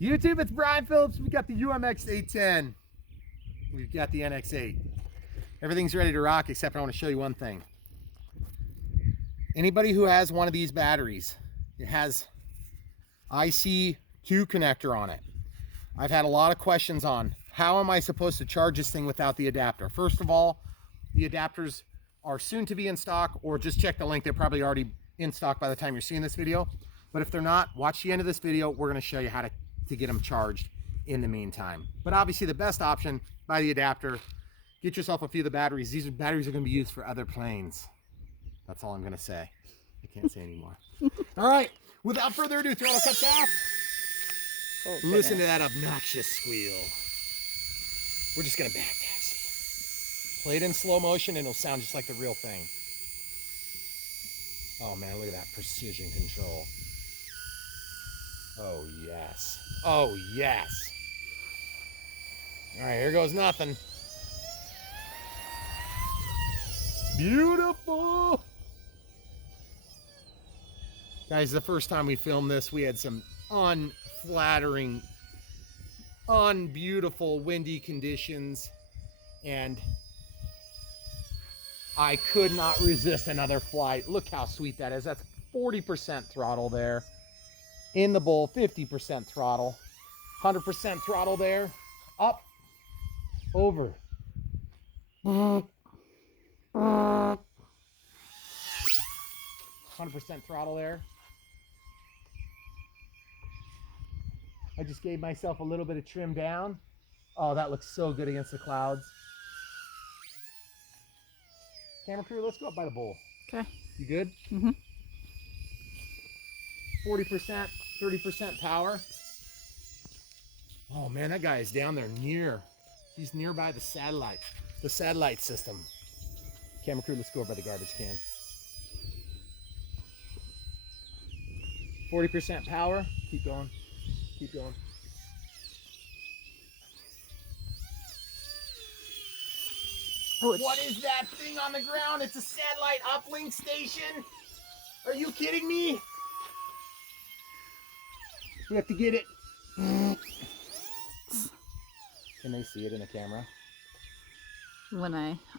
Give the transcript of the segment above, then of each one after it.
YouTube, it's Brian Phillips. We got the UMX A-10. We've got the NX8. Everything's ready to rock, except I want to show you one thing. Anybody who has one of these batteries, it has IC2 connector on it. I've had a lot of questions on how am I supposed to charge this thing without the adapter. First of all, the adapters are soon to be in stock, or just check the link. They're probably already in stock by the time you're seeing this video. But if they're not, watch the end of this video. We're going to show you how to get them charged in the meantime. But obviously the best option, buy the adapter, get yourself a few of the batteries. These batteries are going to be used for other planes. That's all I'm going to say. I can't say anymore. All right, without further ado, throttle cuts off. Oh, listen to that obnoxious squeal. We're just going to back taxi. Play it in slow motion and it'll sound just like the real thing. Oh man, look at that precision control. Oh yes. Oh yes. All right, here goes nothing. Beautiful. Guys, the first time we filmed this, we had some unflattering, unbeautiful windy conditions, and I could not resist another flight. Look how sweet that is. That's 40% throttle there. In the bowl, 50% throttle. 100% throttle there. Up. Over. 100% throttle there. I just gave myself a little bit of trim down. Oh, that looks so good against the clouds. Camera crew, let's go up by the bowl. Okay. You good? Mm-hmm. 40%, 30% power. Oh man, that guy is down there near. He's nearby the satellite system. Camera crew, let's go over by the garbage can. 40% power. Keep going. Keep going. Oh, what is that thing on the ground? It's a satellite uplink station. Are you kidding me? We have to get it. Can they see it in the camera?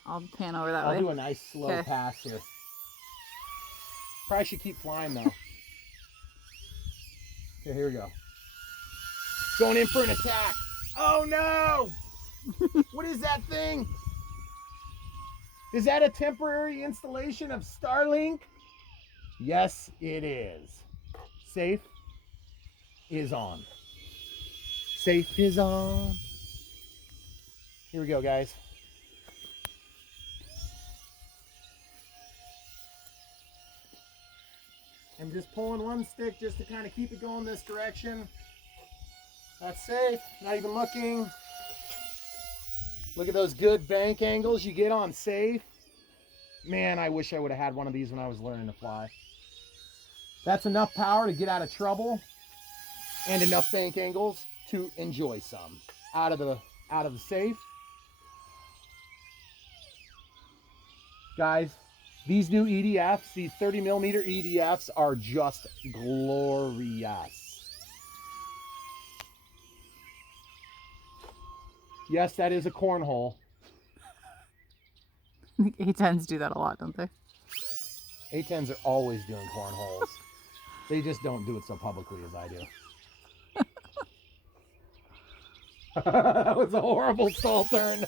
I'll pan over that way. I'll do a nice slow pass here. Probably should keep flying though. Okay, here we go. Going in for an attack. Oh no! What is that thing? Is that a temporary installation of Starlink? Yes, it is. Safe is on. Safe is on. Here we go, guys. I'm just pulling one stick just to kind of keep it going this direction. That's safe, not even looking. Look at those good bank angles you get on safe. Man, I wish I would have had one of these when I was learning to fly. That's enough power to get out of trouble and enough bank angles to enjoy some out of the safe. Guys, these new EDFs, these 30mm EDFs are just glorious. Yes, that is a cornhole. A-10s do that a lot, don't they? A-10s are always doing cornholes. They just don't do it so publicly as I do. That was a horrible stall turn.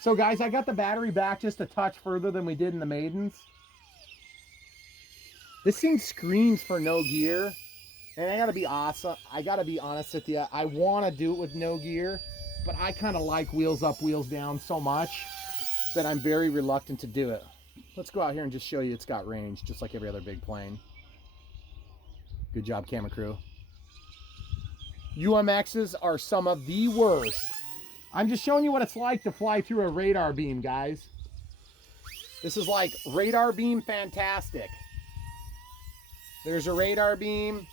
So guys, I got the battery back just a touch further than we did in the Maidens. This thing screams for no gear. And I gotta be awesome. I gotta be honest with you. I want to do it with no gear, but I kind of like wheels up, wheels down so much that I'm very reluctant to do it. Let's go out here and just show you it's got range, just like every other big plane. Good job, camera crew. UMXs are some of the worst. I'm just showing you what it's like to fly through a radar beam, guys. This is like radar beam fantastic. There's a radar beam.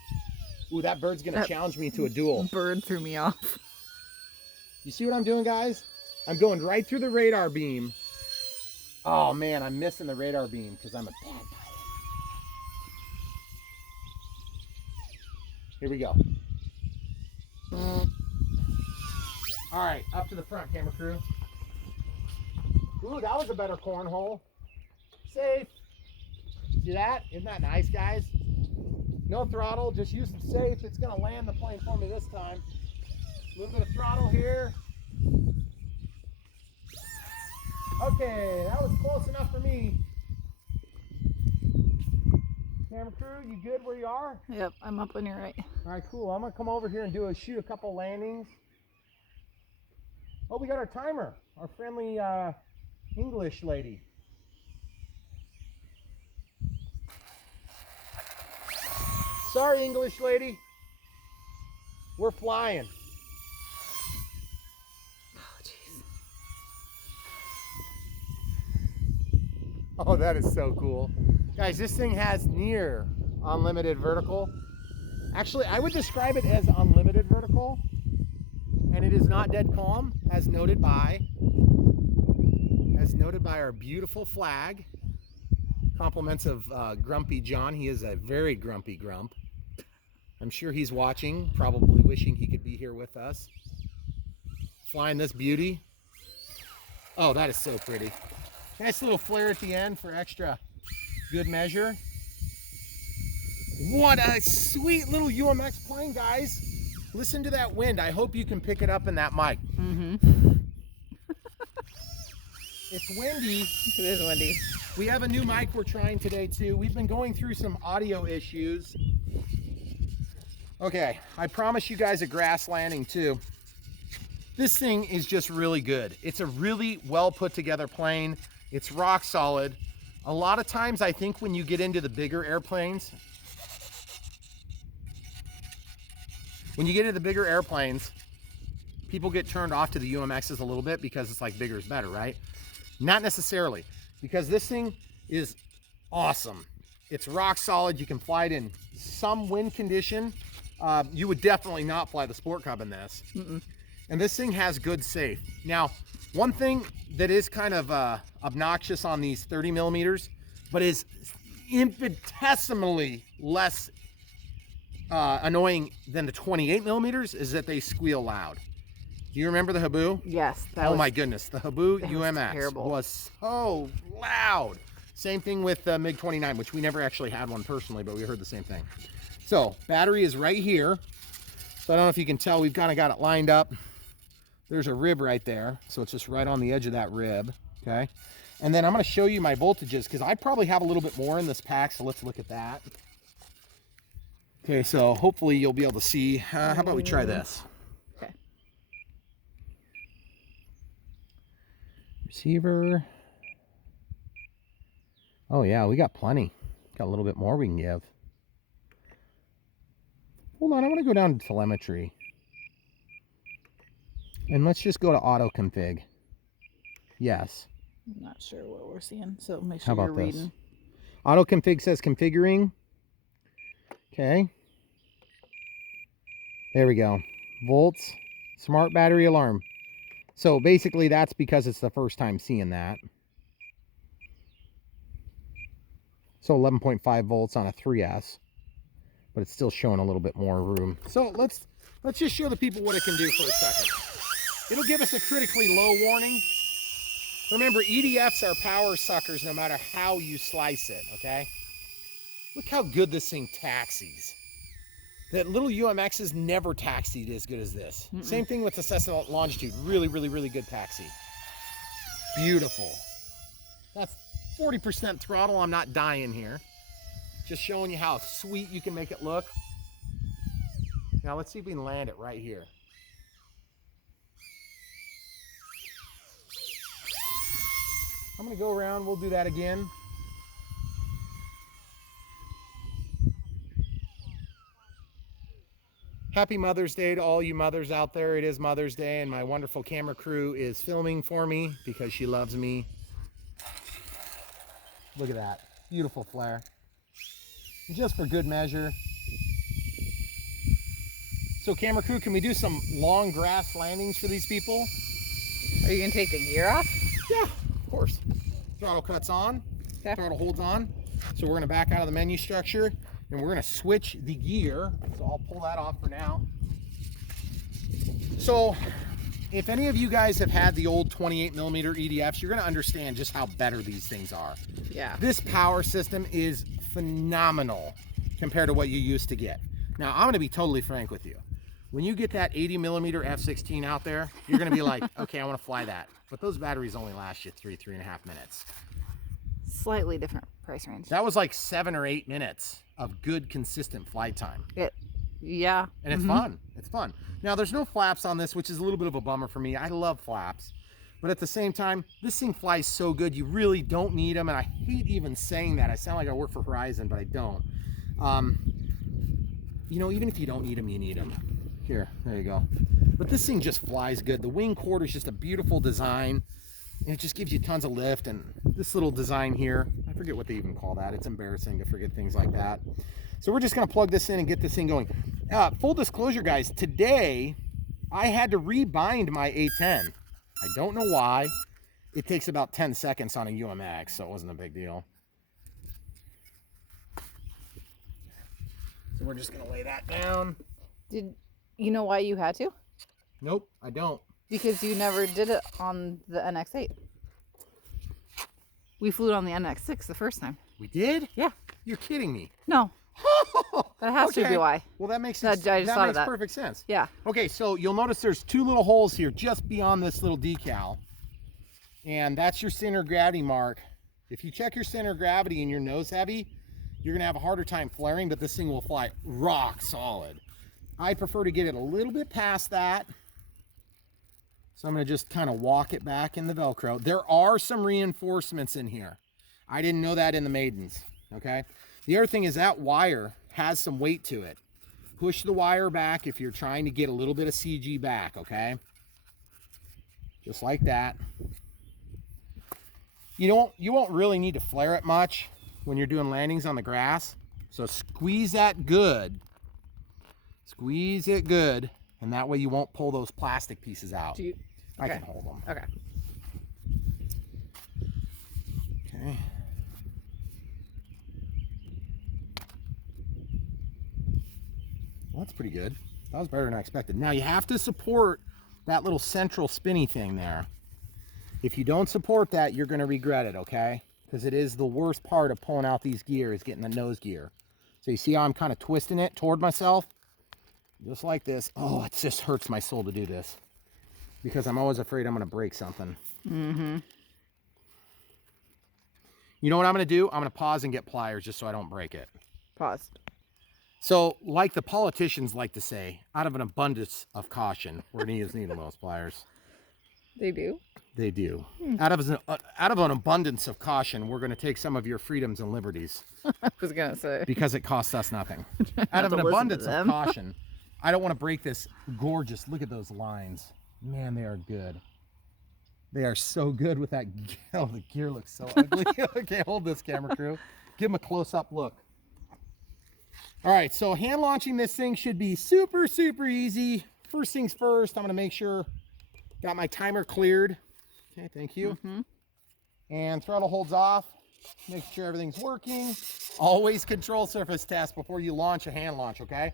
Ooh, that bird's gonna challenge me to a duel. Bird threw me off. You see what I'm doing, guys? I'm going right through the radar beam. Oh man, I'm missing the radar beam because I'm a bad pilot. Here we go. All right, up to the front, camera crew. Ooh, that was a better cornhole. Safe. See that? Isn't that nice, guys? No throttle, just use it safe. It's gonna land the plane for me this time. A little bit of throttle here. Okay, that was close enough for me. Camera crew, you good where you are? Yep, I'm up on your right. All right, cool. I'm gonna come over here and shoot a couple landings. Oh, we got our timer, our friendly English lady. Sorry, English lady. We're flying. Oh, jeez. Oh, that is so cool. Guys, this thing has near unlimited vertical. Actually, I would describe it as unlimited vertical. And it is not dead calm, as noted by our beautiful flag. Compliments of Grumpy John. He is a very grumpy grump. I'm sure he's watching, probably wishing he could be here with us. Flying this beauty. Oh, that is so pretty. Nice little flare at the end for extra good measure. What a sweet little UMX plane, guys. Listen to that wind. I hope you can pick it up in that mic. Mm-hmm. It's windy. It is windy. We have a new mic we're trying today too. We've been going through some audio issues. Okay, I promise you guys a grass landing too. This thing is just really good. It's a really well put together plane. It's rock solid. A lot of times I think when you get into the bigger airplanes, people get turned off to the UMXs a little bit because it's like bigger is better, right? Not necessarily, because this thing is awesome. It's rock solid. You can fly it in some wind condition. You would definitely not fly the Sport Cub in this. Mm-mm. And this thing has good safe. Now, one thing that is kind of obnoxious on these 30 millimeters, but is infinitesimally less annoying than the 28 millimeters, is that they squeal loud. Do you remember the Habu? Yes. Oh my goodness, the Habu UMX terrible. was so loud. Same thing with the MiG-29, which we never actually had one personally, but we heard the same thing. So battery is right here. So I don't know if you can tell, we've kind of got it lined up. There's a rib right there, so it's just right on the edge of that rib, okay? And then I'm gonna show you my voltages, because I probably have a little bit more in this pack, so let's look at that. Okay, so hopefully you'll be able to see. How about we try this? Okay. Receiver. Oh yeah, we got plenty. Got a little bit more we can give. Hold on, I want to go down to telemetry. And let's just go to auto config. Yes. I'm not sure what we're seeing, so make How sure you're about this? reading. Auto config says configuring. Okay. There we go. Volts, smart battery alarm. So basically that's because it's the first time seeing that. So 11.5 volts on a 3S, but it's still showing a little bit more room. So let's just show the people what it can do for a second. It'll give us a critically low warning. Remember, EDFs are power suckers no matter how you slice it, okay? Look how good this thing taxis. That little UMXs never taxied as good as this. Mm-mm. Same thing with the Cessna Longitude. Really, really, really good taxi. Beautiful. That's 40% throttle. I'm not dying here. Just showing you how sweet you can make it look. Now let's see if we can land it right here. I'm gonna go around, we'll do that again. Happy Mother's Day to all you mothers out there. It is Mother's Day and my wonderful camera crew is filming for me because she loves me. Look at that, beautiful flare. Just for good measure. So camera crew, can we do some long grass landings for these people? Are you gonna take the gear off? Yeah, of course. Throttle cuts on, Okay. throttle holds on. So we're gonna back out of the menu structure. and we're going to switch the gear. So I'll pull that off for now. So if any of you guys have had the old 28mm EDFs, you're going to understand just how better these things are. Yeah. This power system is phenomenal compared to what you used to get. Now, I'm going to be totally frank with you. When you get that 80mm F-16 out there, you're going to be like, okay, I want to fly that. But those batteries only last you 3.5 minutes. Slightly different price range. That was like 7 or 8 minutes of good, consistent flight time. Yeah. And it's fun. It's fun. Now, there's no flaps on this, which is a little bit of a bummer for me. I love flaps. But at the same time, this thing flies so good, you really don't need them. And I hate even saying that. I sound like I work for Horizon, but I don't. You know, even if you don't need them, you need them. Here, there you go. But this thing just flies good. The wing quarter is just a beautiful design. And it just gives you tons of lift. And this little design here, I forget what they even call that. It's embarrassing to forget things like that. So we're just going to plug this in and get this thing going. Full disclosure, guys, today I had to rebind my A-10. I don't know why. It takes about 10 seconds on a UMX, so it wasn't a big deal. So we're just going to lay that down. Did you know why you had to? Nope, I don't. Because you never did it on the NX8. We flew it on the NX6 the first time. We did? Yeah. You're kidding me. No. That has to be why. Well, that makes I just thought of that. Perfect sense. Yeah. Okay, so you'll notice there's 2 little holes here just beyond this little decal. And that's your center of gravity mark. If you check your center of gravity and you're nose heavy, you're going to have a harder time flaring, but this thing will fly rock solid. I prefer to get it a little bit past that. So I'm going to just kind of walk it back in the Velcro. There are some reinforcements in here. I didn't know that in the maidens, okay? The other thing is that wire has some weight to it. Push the wire back if you're trying to get a little bit of CG back, okay? Just like that. You won't really need to flare it much when you're doing landings on the grass. So squeeze that good. Squeeze it good, and that way you won't pull those plastic pieces out. Okay. I can hold them. Okay. Okay. Well, that's pretty good. That was better than I expected. Now you have to support that little central spinny thing there. If you don't support that, you're going to regret it, okay? Because it is the worst part of pulling out these gears, getting the nose gear. So you see how I'm kind of twisting it toward myself? Just like this. Oh, it just hurts my soul to do this. Because I'm always afraid I'm going to break something. Mm-hmm. You know what I'm going to do? I'm going to pause and get pliers just so I don't break it. Pause. So, like the politicians like to say, out of an abundance of caution, we're going to use needle nose pliers. They do? They do. Out of an abundance of caution, we're going to take some of your freedoms and liberties. I was going to say. Because it costs us nothing. Out of an abundance of caution, I don't want to break this gorgeous. Look at those lines. Man, they are good. They are so good with that. Oh, the gear looks so ugly. Okay, hold this, camera crew. Give them a close-up look. All right, so hand launching this thing should be super, super easy. First things first, I'm going to make sure got my timer cleared. Okay, thank you. And throttle holds off. Make sure everything's working. Always control surface test before you launch a hand launch, okay?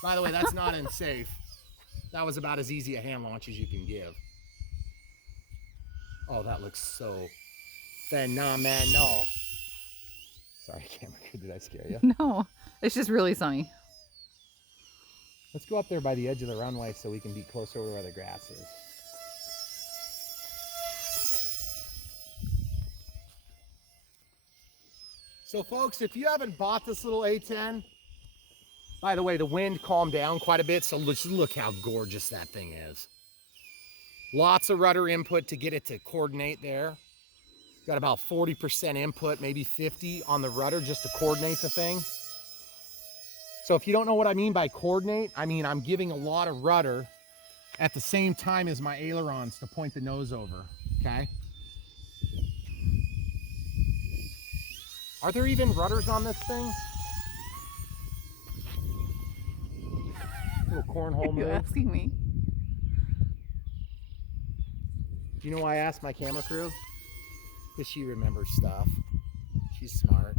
By the way, that's not unsafe. That was about as easy a hand launch as you can give. Oh, that looks so phenomenal. Sorry, camera crew, did I scare you? No, it's just really sunny. Let's go up there by the edge of the runway so we can be closer to where the grass is. So folks, if you haven't bought this little A-10, by the way, the wind calmed down quite a bit, so just look how gorgeous that thing is. Lots of rudder input to get it to coordinate there. Got about 40% input, maybe 50 on the rudder just to coordinate the thing. So if you don't know what I mean by coordinate, I mean I'm giving a lot of rudder at the same time as my ailerons to point the nose over, okay? Are there even rudders on this thing? Little cornhole Are you move. asking me? Do you know why I asked my camera crew? Because she remembers stuff. She's smart.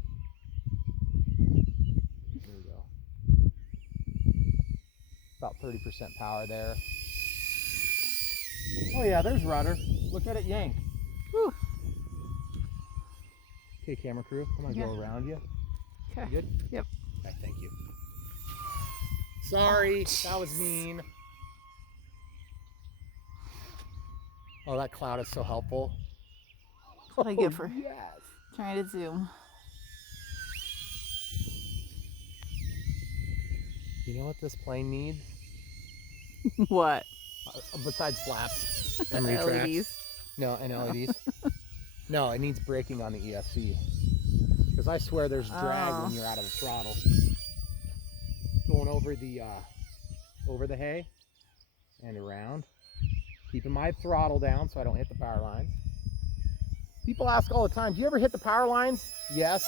About 30% power there. Oh yeah, there's rudder. Look at it yank. Whew. Okay, camera crew, I'm gonna go around you. Okay. You good? Yep. Okay, thank you. Sorry, that was mean. Oh, that cloud is so helpful. That's what I get for yes. trying to zoom. You know what this plane needs? What? Besides flaps and retracts. LEDs. No, and LEDs. No, it needs braking on the ESC. Because I swear there's drag when you're out of the throttle. Going over the hay and around. Keeping my throttle down so I don't hit the power lines. People ask all the time, do you ever hit the power lines? Yes.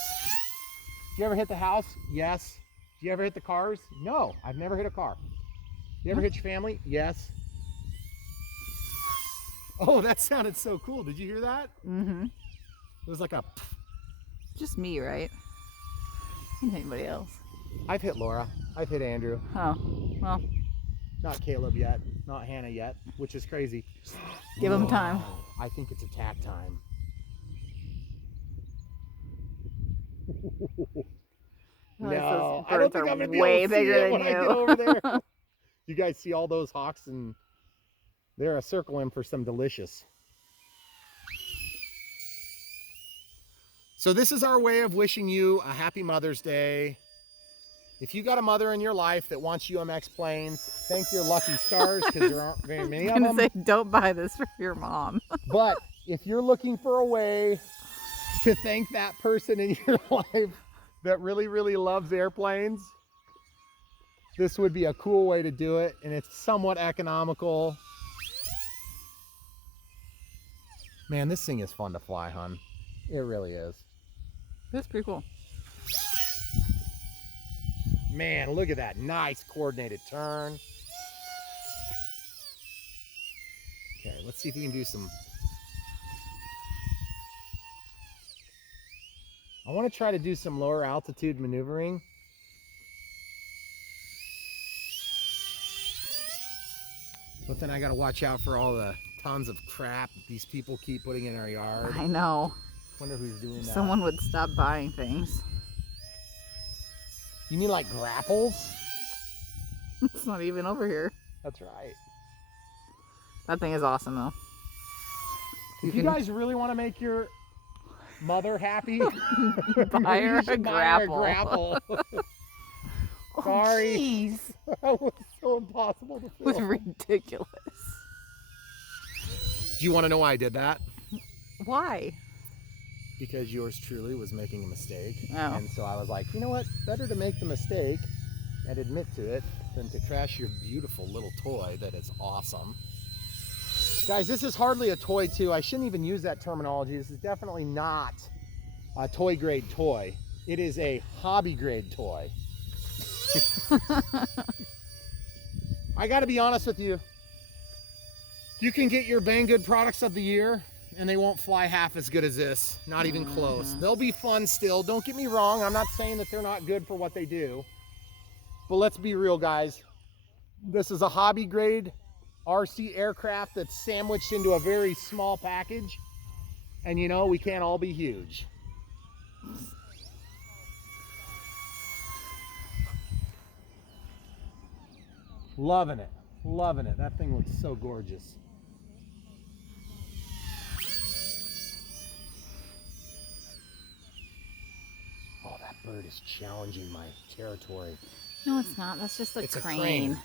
Do you ever hit the house? Yes. Do you ever hit the cars? No, I've never hit a car. Do you ever hit your family? Yes. Oh, that sounded so cool. Did you hear that? Mm-hmm. It was like a... Just me, right? Not anybody else. I've hit Laura. I've hit Andrew. Oh, well. Not Caleb yet. Not Hannah yet, which is crazy. Give them time. I think it's attack time. No, I don't think I'm going to be able to see it when I get over there. You guys see all those hawks, and they're circling for some delicious. So this is our way of wishing you a happy Mother's Day. If you got a mother in your life that wants UMX planes, thank your lucky stars, because there aren't very many of them. I was going to say, don't buy this for your mom. But if you're looking for a way to thank that person in your life that really, really loves airplanes, this would be a cool way to do it, and it's somewhat economical. Man, this thing is fun to fly, hon. It really is. That's pretty cool. Man, look at that nice coordinated turn. Okay, let's see if we can do some... I want to try to do some lower altitude maneuvering. But then I got to watch out for all the tons of crap these people keep putting in our yard. I know. Wonder who's doing that. Someone would stop buying things. You mean like grapples? It's not even over here. That's right. That thing is awesome, though. If you guys really want to make your mother happy, buy her a grapple. Sorry. Jeez. That was so impossible to It was film. ridiculous. Do you want to know why I did that? Why? Because yours truly was making a mistake. Oh. And so I was like, you know what? Better to make the mistake and admit to it than to crash your beautiful little toy that is awesome. Guys, this is hardly a toy too. I shouldn't even use that terminology. This is definitely not a toy grade toy. It is a hobby grade toy. I got to be honest with you. You can get your Banggood products of the year and they won't fly half as good as this. Not even close. They'll be fun still. Don't get me wrong. I'm not saying that they're not good for what they do. But let's be real, guys. This is a hobby grade RC aircraft that's sandwiched into a very small package. And you know, we can't all be huge. Loving it. Loving it. That thing looks so gorgeous. Oh, that bird is challenging my territory. No, it's not. That's just a It's a crane. crane.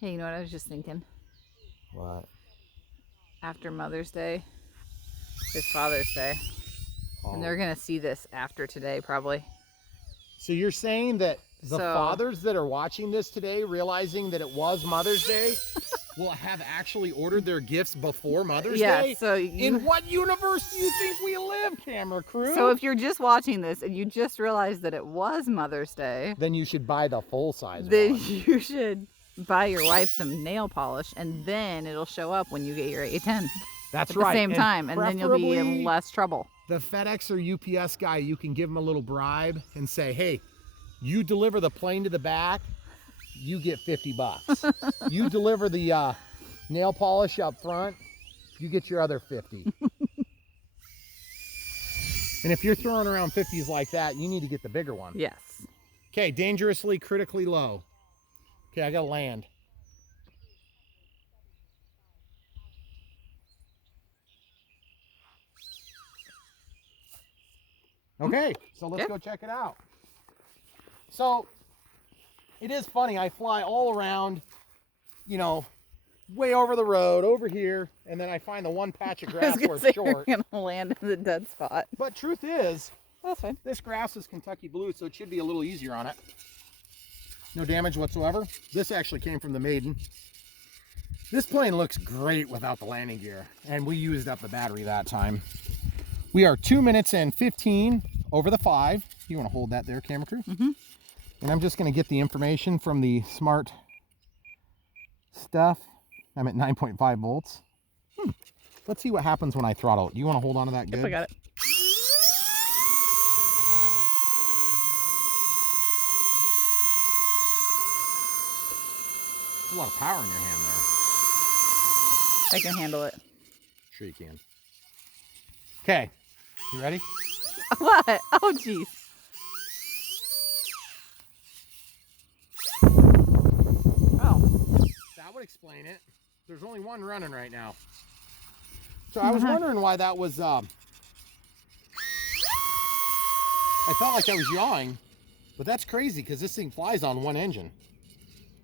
Hey, you know what I was just thinking? What? After Mother's Day, it's Father's Day. And they're going to see this after today, probably. So you're saying that the So- fathers that are watching this today, realizing that it was Mother's Day, will have actually ordered their gifts before Mother's Day? So In what universe do you think we live, camera crew? So if you're just watching this and you just realized that it was Mother's Day, then you should buy the full-size then one. you should buy your wife some nail polish, and then it'll show up when you get your A-10 That's at right. the same And time, and then you'll be in preferably- less trouble. the FedEx or UPS guy, you can give him a little bribe and say, hey, you deliver the plane to the back, you get 50 bucks. You deliver the nail polish up front, you get your other 50. And if you're throwing around 50s like that, you need to get the bigger one. Yes. Okay, dangerously, critically low. Okay, I gotta land. Okay, so let's go check it out. So, it is funny, I fly all around, you know, way over the road, over here, and then I find the one patch of grass where it's short. You're gonna land in the dead spot. But truth is, That's fine. this grass is Kentucky blue, so it should be a little easier on it. No damage whatsoever. This actually came from the Maiden. This plane looks great without the landing gear, and we used up the battery that time. We are 2 minutes and 15 over the 5. You want to hold that there, camera crew? Mm-hmm. And I'm just going to get the information from the smart stuff. I'm at 9.5 volts. Let's see what happens when I throttle. Do you want to hold on to that good? Yep, I got it. There's a lot of power in your hand there. I can handle it. Sure you can. Okay, you ready? What? Oh, jeez. Oh. That would explain it. There's only one running right now. So I was wondering why that was, I felt like I was yawing, but that's crazy because this thing flies on one engine.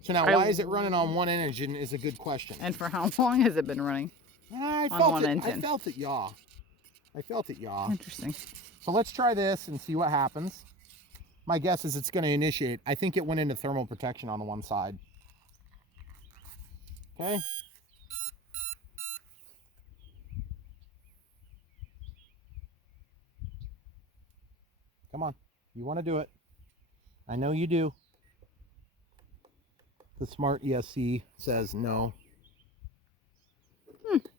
So now why is it running on one engine is a good question. And for how long has it been running? I on felt one it, engine. I felt it yaw. I felt it yaw. Interesting. So let's try this and see what happens. My guess is it's going to initiate. I think it went into thermal protection on the one side. Okay. Come on. You want to do it. I know you do. The smart ESC says no.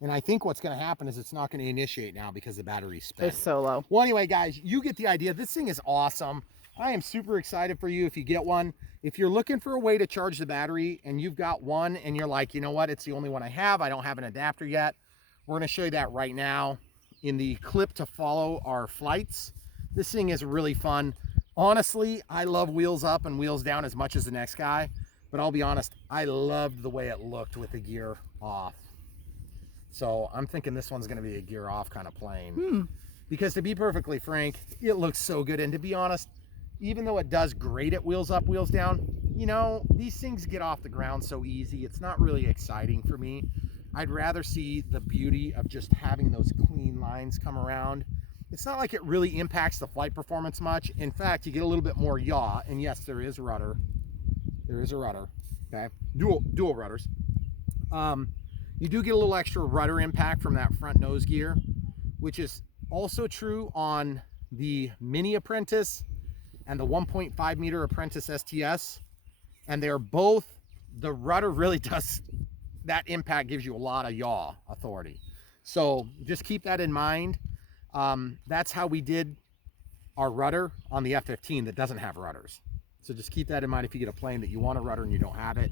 And I think what's going to happen is it's not going to initiate now because the battery's spent. It's so low. Well, anyway, guys, you get the idea. This thing is awesome. I am super excited for you if you get one. If you're looking for a way to charge the battery and you've got one and you're like, you know what, it's the only one I have. I don't have an adapter yet. We're going to show you that right now in the clip to follow our flights. This thing is really fun. Honestly, I love wheels up and wheels down as much as the next guy. But I'll be honest, I loved the way it looked with the gear off. So I'm thinking this one's going to be a gear off kind of plane. Because to be perfectly frank, it looks so good. And to be honest, even though it does great at wheels up, wheels down, you know, these things get off the ground so easy. It's not really exciting for me. I'd rather see the beauty of just having those clean lines come around. It's not like it really impacts the flight performance much. In fact, you get a little bit more yaw. And yes, there is rudder. There is a rudder. Okay, dual rudders. You do get a little extra rudder impact from that front nose gear, which is also true on the Mini Apprentice and the 1.5 meter Apprentice STS. And they're both, the rudder really does, that impact gives you a lot of yaw authority. So just keep that in mind. That's how we did our rudder on the F-15 that doesn't have rudders. So just keep that in mind if you get a plane that you want a rudder and you don't have it.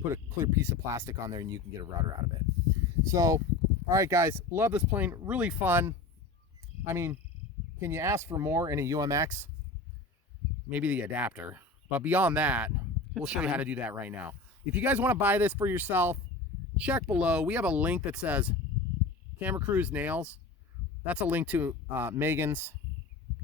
Put a clear piece of plastic on there and you can get a rudder out of it. So, all right, guys, love this plane. Really fun. I mean, can you ask for more in a UMX? Maybe the adapter. But beyond that, we'll show you how to do that right now. If you guys want to buy this for yourself, check below. We have a link that says Camera Crew's Nails. That's a link to Megan's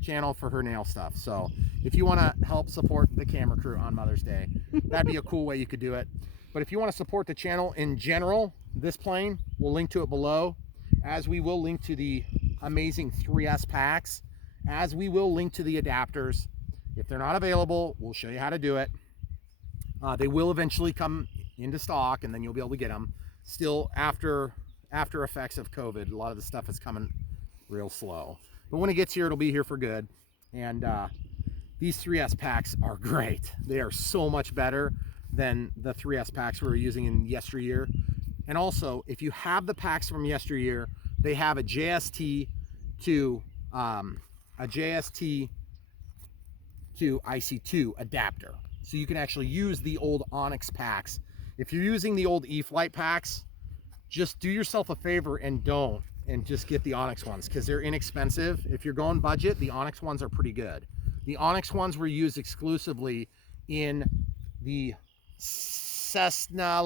channel for her nail stuff. So if you want to help support the Camera Crew on Mother's Day, that'd be a cool way you could do it. But if you want to support the channel in general, this plane, we'll link to it below, as we will link to the amazing 3S packs, as we will link to the adapters. If they're not available, we'll show you how to do it. They will eventually come into stock, and then you'll be able to get them. Still, after effects of COVID, a lot of the stuff is coming real slow. But when it gets here, it'll be here for good. And these 3S packs are great. They are so much better than the 3S packs we were using in yesteryear. And also, if you have the packs from yesteryear, they have a JST to a JST to IC2 adapter. So you can actually use the old Onyx packs. If you're using the old E-fllite packs, just do yourself a favor and don't, and just get the Onyx ones because they're inexpensive. If you're going budget, the Onyx ones are pretty good. The Onyx ones were used exclusively in the Cessna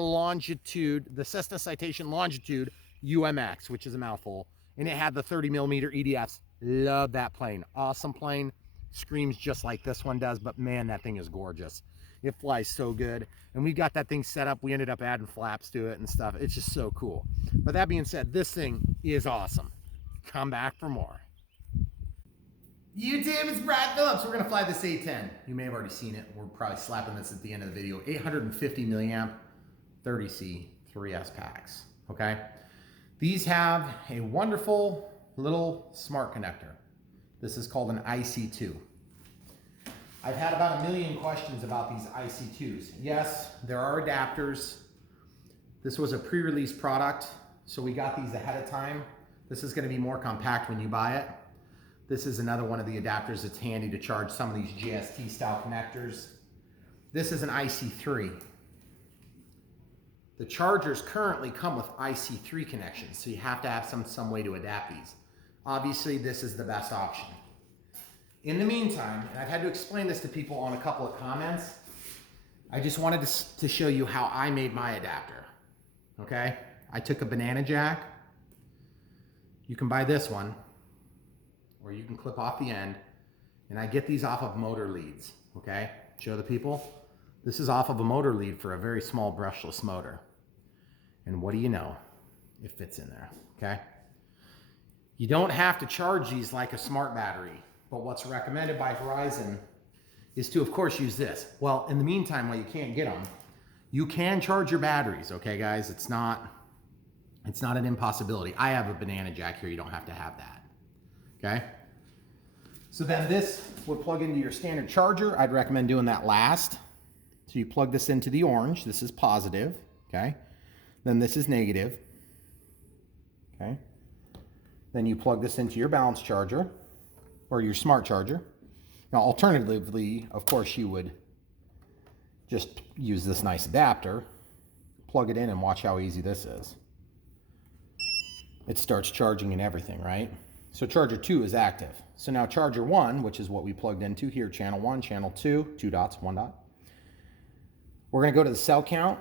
Citation Longitude UMX, which is a mouthful, and it had the 30mm EDFs. Love that plane. Awesome plane. Screams just like this one does, but man, that thing is gorgeous. It flies so good. And we got that thing set up. We ended up adding flaps to it and stuff. It's just so cool. But that being said, this thing is awesome. Come back for more. YouTube, it's Brad Phillips. We're going to fly this A-10. You may have already seen it. We're probably slapping this at the end of the video. 850 milliamp 30C 3S packs. Okay? These have a wonderful little smart connector. This is called an IC2. I've had about 1 million questions about these IC2s. Yes, there are adapters. This was a pre-release product, so we got these ahead of time. This is going to be more compact when you buy it. This is another one of the adapters that's handy to charge some of these JST style connectors. This is an IC3. The chargers currently come with IC3 connections, so you have to have some way to adapt these. Obviously, this is the best option. In the meantime, and I've had to explain this to people on a couple of comments, I just wanted to show you how I made my adapter. Okay? I took a banana jack. You can buy this one, or you can clip off the end, and I get these off of motor leads. Okay? Show the people. This is off of a motor lead for a very small brushless motor. And what do you know? It fits in there. Okay? You don't have to charge these like a smart battery, but what's recommended by Verizon is to, of course, use this. Well, in the meantime, while you can't get them, you can charge your batteries, okay, guys? It's not an impossibility. I have a banana jack here. You don't have to have that, okay? So then this would plug into your standard charger. I'd recommend doing that last. So you plug this into the orange. This is positive, okay? Then this is negative, okay? Then you plug this into your balance charger or your smart charger. Now, alternatively, of course, you would just use this nice adapter, plug it in, and watch how easy this is. It starts charging and everything, right? So charger 2 is active. So now charger 1, which is what we plugged into here, channel 1, channel 2, 2 dots, 1 dot. We're going to go to the cell count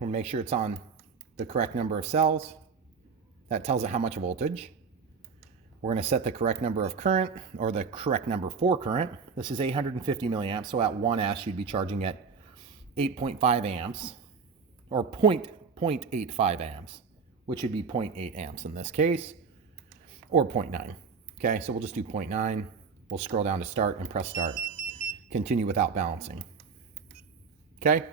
and make sure it's on the correct number of cells. That tells it how much voltage. We're going to set the correct number of current, or the correct number for current. This is 850 milliamps, so at 1S you'd be charging at 8.5 amps, or 0.85 amps, which would be 0.8 amps in this case, or 0.9. Okay, so we'll just do 0.9. We'll scroll down to start and press start. Continue without balancing. Okay?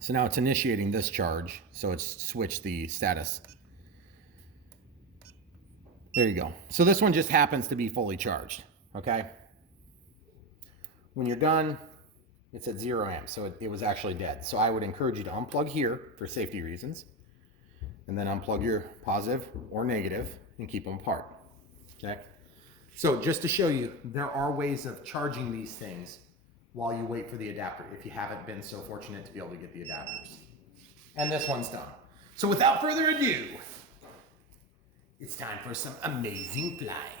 So now it's initiating this charge, so it's switched the status. There you go. So this one just happens to be fully charged, okay? When you're done, it's at 0 amps, so it was actually dead. So I would encourage you to unplug here for safety reasons, and then unplug your positive or negative and keep them apart, okay? So just to show you, there are ways of charging these things while you wait for the adapter, if you haven't been so fortunate to be able to get the adapters. And this one's done. So without further ado, it's time for some amazing flying.